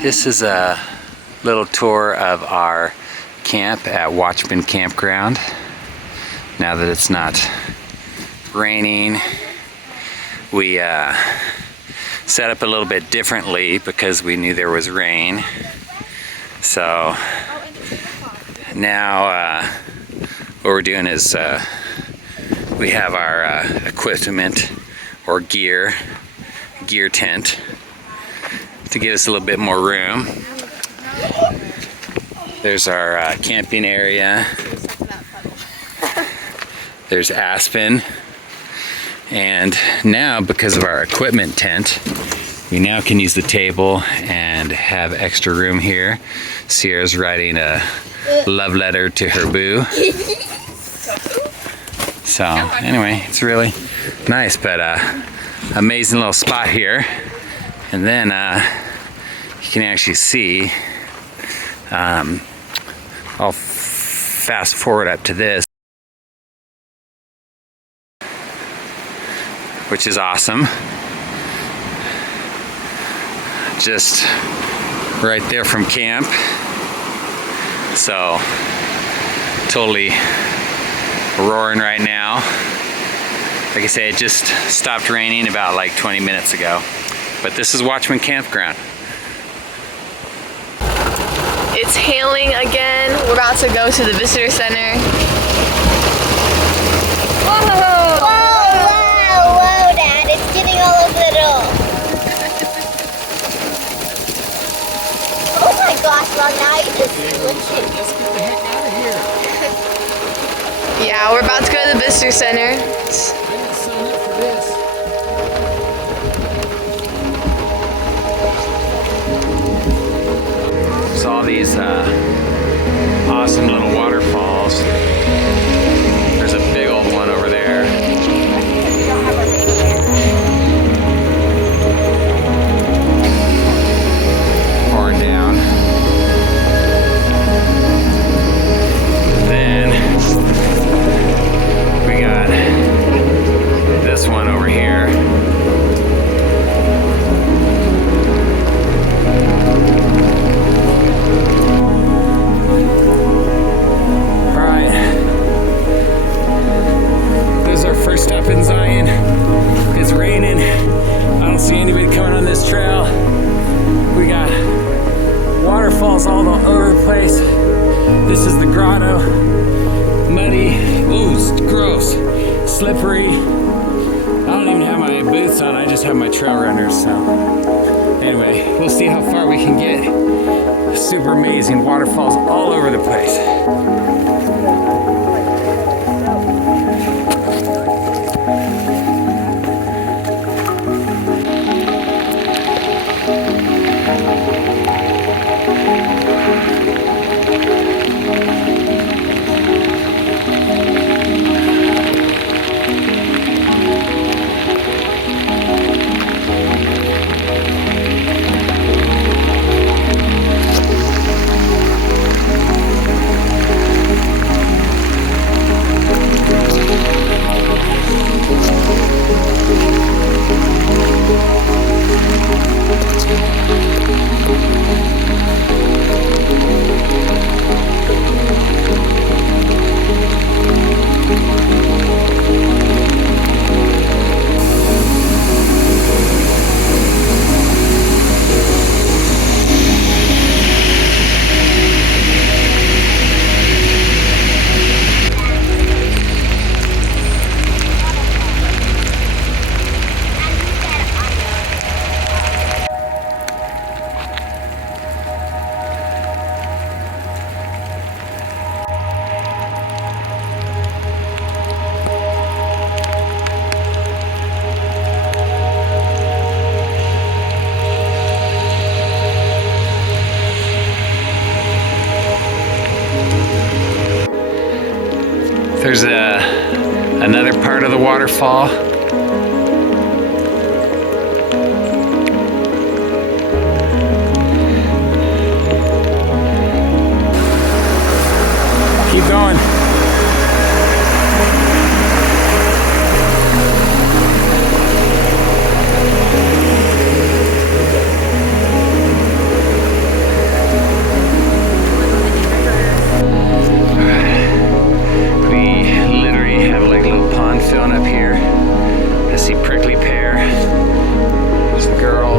This is a little tour of our camp at Watchman campground. Now that it's not raining, we set up a little bit differently because we knew there was rain. So now what we're doing is we have our equipment or gear tent to give us a little bit more room. There's our camping area. There's Aspen. And now, because of our equipment tent, we now can use the table and have extra room here. Sierra's writing a love letter to her boo. So anyway, it's really nice, but amazing little spot here. And then you can actually see, I'll fast forward up to this, which is awesome. Just right there from camp. So totally roaring right now. Like I say, it just stopped raining about like 20 minutes ago. But this is Watchman campground. It's hailing again. We're about to go to the visitor center. Whoa, Dad, it's getting all over the road. Oh my gosh, well now you just switch it. Let's get the heck out of here. Yeah, we're about to go to the visitor center. I didn't sign up for this. So all these awesome little waterfalls. There's a big old one over there. Pouring down. Then we got this one over here. All over the place. This is the grotto. Muddy. Ooh, it's gross. Slippery. I don't even have my boots on. I just have my trail runners. So anyway, we'll see how far we can get. Super amazing waterfalls all over the place. There's another part of the waterfall. Keep going.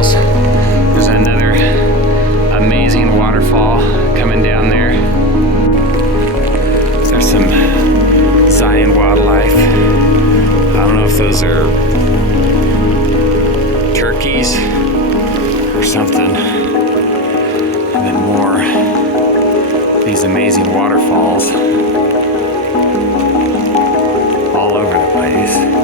waterfalls. There's another amazing waterfall coming down there. There's some Zion wildlife. I don't know if those are turkeys or something. And then more these amazing waterfalls all over the place.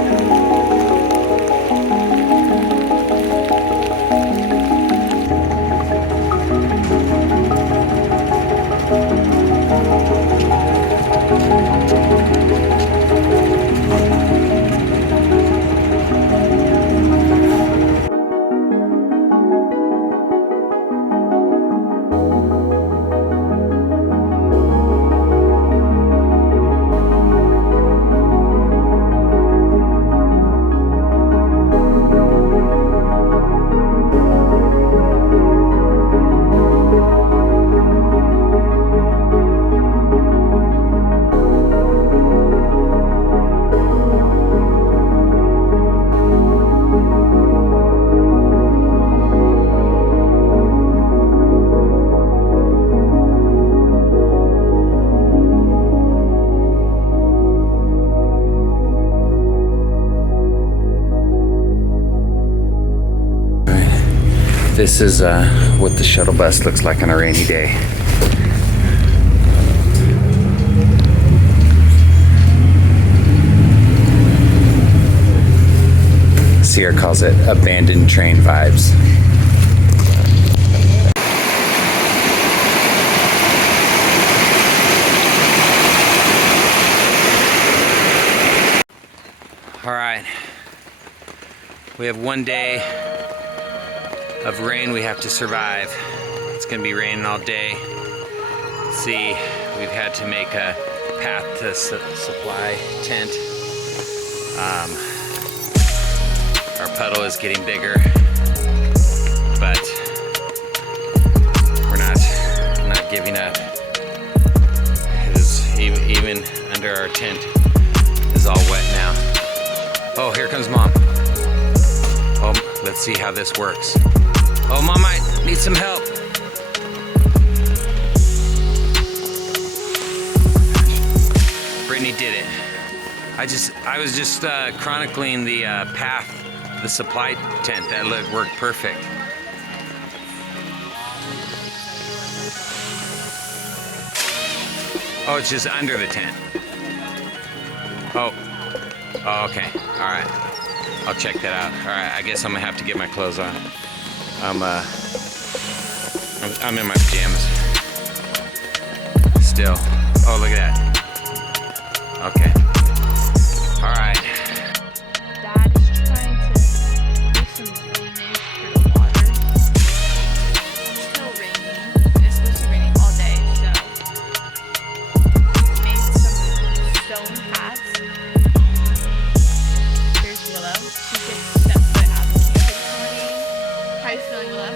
This is what the shuttle bus looks like on a rainy day. Sierra calls it abandoned train vibes. All right, we have one day of rain we have to survive. It's gonna be raining all day. See, we've had to make a path to supply tent. Our puddle is getting bigger, but we're not giving up. It is even under our tent is all wet now. Oh, here comes Mom. Oh, let's see how this works. Oh, Mom might need some help. Brittany did it. I was just chronicling the path, the supply tent. That worked perfect. Oh, it's just under the tent. Oh, okay. All right. I'll check that out. All right. I guess I'm gonna have to get my clothes on. I'm in my pajamas. Still. Oh, look at that. Okay. All right. Dad is trying to make some drainage for the water. It's still raining. It's supposed to be raining all day, so he's made some stone paths. Here's Willow. She just stepped foot out of the camp this morning. How are you feeling, Willow?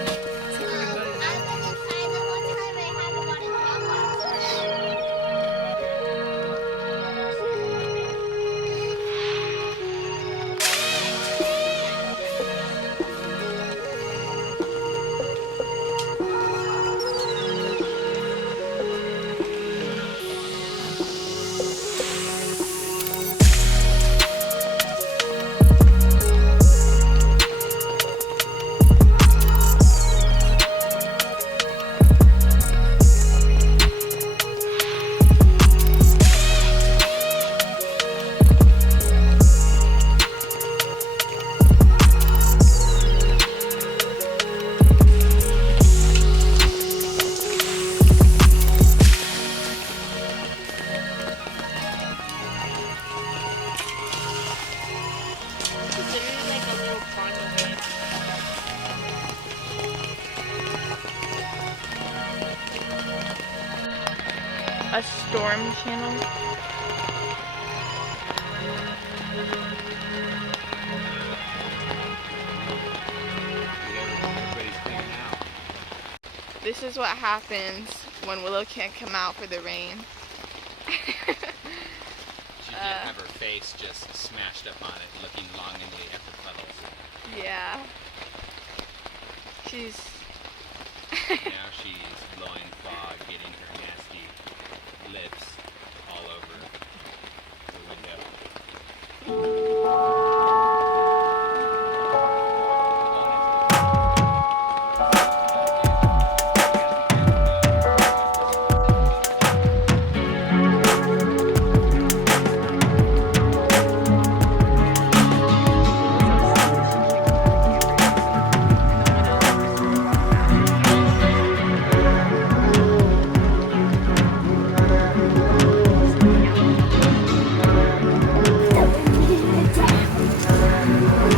A storm channel. This is what happens when Willow can't come out for the rain. She did have her face just smashed up on it, looking longingly at the puddles. Yeah. She's. Now she's blowing fog, getting her nasty lips all over the window.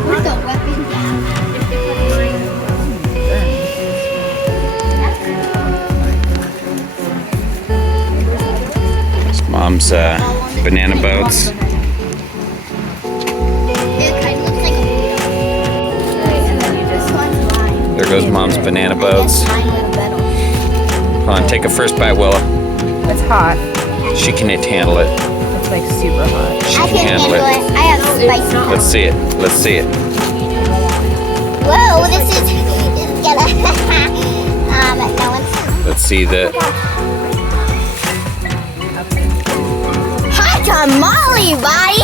Where's the weapon? Mom's banana boats. It kind of looks like a And then you just. There goes Mom's banana boats. Come on, take a first bite, Willa. It's hot. She can handle it. It's like super hot. She I can can handle handle it. it. I have spicy. Let's see it. Let's see it. Whoa, this is gonna. No one's. Let's see the. Hot tamale, buddy.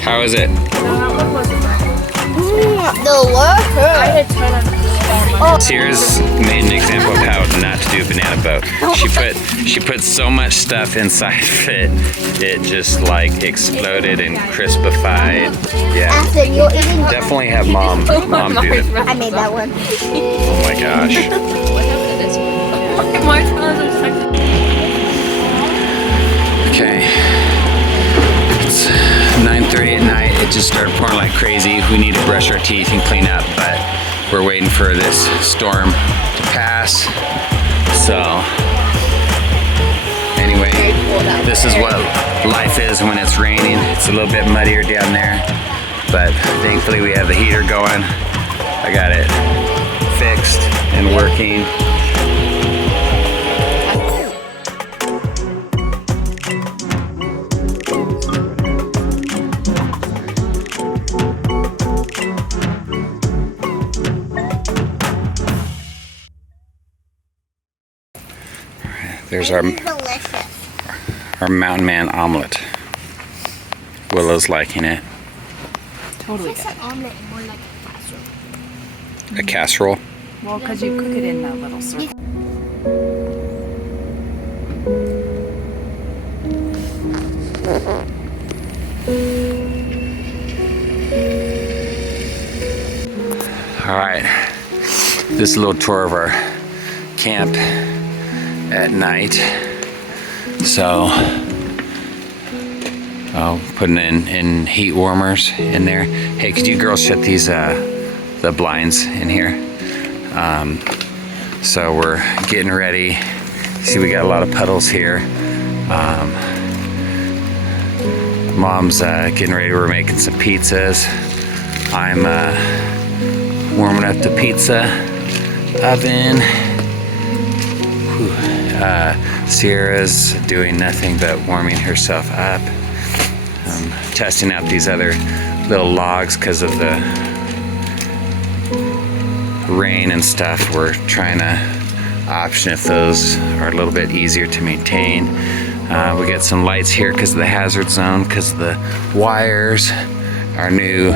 How is it? The water. Tears made an example of how not to do a banana boat. She put so much stuff inside of it, it just like exploded and crispified. Yeah, After you're eating. definitely have mom do that. I made that one. Oh my gosh. What happened to this one? Marshmallows are stuck. Okay. It's 9:30 at night. It just started pouring like crazy. We need to brush our teeth and clean up, but we're waiting for this storm to pass. So, anyway, this is what life is when it's raining. It's a little bit muddier down there, but thankfully we have the heater going. I got it fixed and working. There's Delicious. our Mountain Man omelet. Willow's liking it. Totally It's good. an omelet, more like a casserole. A casserole. Well, because you cook it in that little circle. All right. This is a little tour of our camp at night. So, putting in heat warmers in there. Hey, could you girls shut these the blinds in here? So we're getting ready. See, we got a lot of puddles here. Mom's getting ready. We're making some pizzas. I'm warming up the pizza oven. Sierra's doing nothing but warming herself up. Testing out these other little logs because of the rain and stuff. We're trying to option if those are a little bit easier to maintain. We got some lights here because of the hazard zone, because of the wires. Our new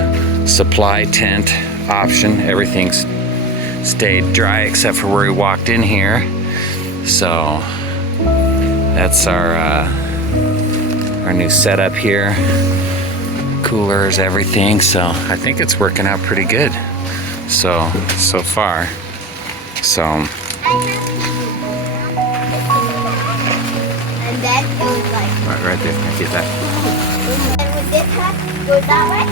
supply tent option. Everything's stayed dry except for where we walked in here. So that's our new setup here. Coolers, everything. So I think it's working out pretty good. So far. So And then it was like, right there. I get that. and when this happens, it goes that way.